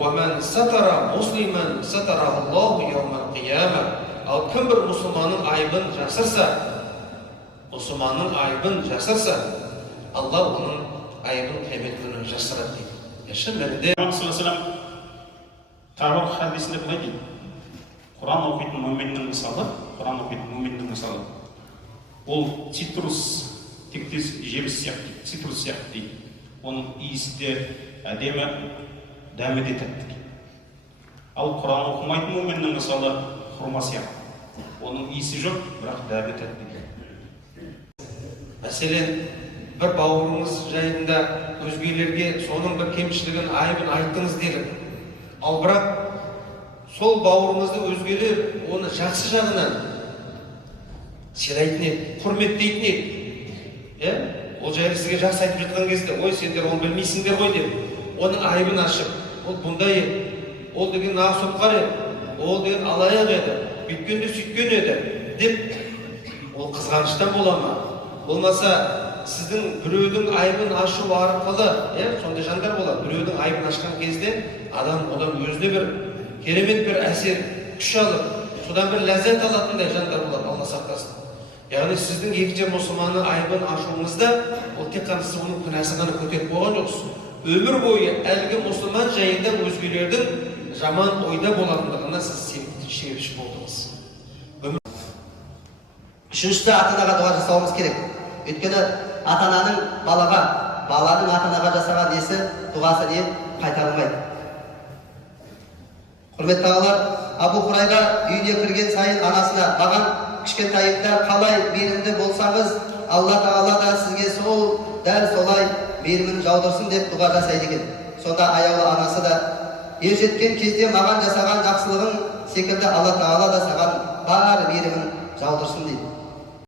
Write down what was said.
وَمَنْ سَتَرَ مُسْلِمًا سَتَرَهُ اللَّهُ يَوْمَ الْقِيَامَةِ. Ал кім бір мұсылманның айыбын жасырса, Алла оның айыбын қиямет күні жасырады дейді. Шын мәнінде тағы бір хадисінде былай дейді: Құран оқитын мүминнің мысалы, ол цитрус, тектес жеміс сияқты, цитрус сияқты дейді. Оның иісі де әдемі, дәмі де тәтті дейді. Ал Құран оқымайтын мүминнің мысалы хұрма сияқты. Оның иісі жоқ, бірақ дәмі тәтті дейді. Мәселен, бір бауырыңыз жайында өзгелерге соның бір кемшілігін, айыбын айттыңыз делік. Ал бірақ сол бауырыңызды өзгелер оны жақсы жағынан сыйлайтын еді, құрметтейтін еді. Ол жайлы сізге жақсы айтып жатқан кезде, ой, сендер оны білмейсіңдер ғой деп, оның айыбын ашып, ол бұндай еді, ол деген нағсоққар еді, ол деген алаяқ еді, бүйткен де сөйткен еді деп, ол қызғаныштан бола ма? Болмаса, сіздің біреудің айыбын ашу арқылы, сондай жандар болады. Біреудің айыбын ашқан кезде адам одан өзіне бір керемет бір әсер, күш алып, содан бір ләззат алатындай жандар болады, Алла сақтасын. Яғни сіздің екінші мұсылманның айыбын ашуыңызда, ол тек қана сіз оның күнәсін ғана көтеріп қойған жоқсыз. Өмір бойы әлгі мұсылман жайында өзгелердің жаман ойда болатындығына сіз себепші болдыңыз. Үшіншісі, ата-анаға дұға жасауымыз керек. Өйткені ата-ананың балаға, баланың ата-анаға жасаған несі, дұғасы не қайтарылмайды. Құрметті ағалар, Абу Хурайра үйіне кірген сайын анасына: "Маған кішкентайымда қалай мейірімді болсаңыз, Алла Тағала да сізге дәл солай мейірімін жаудырсын" деп дұға жасайды екен. Сонда аяулы анасы да: "Ер жеткен кезде маған жасаған жақсылығың секілді Алла Тағала да саған бар мейірімін жаудырсын" дейді.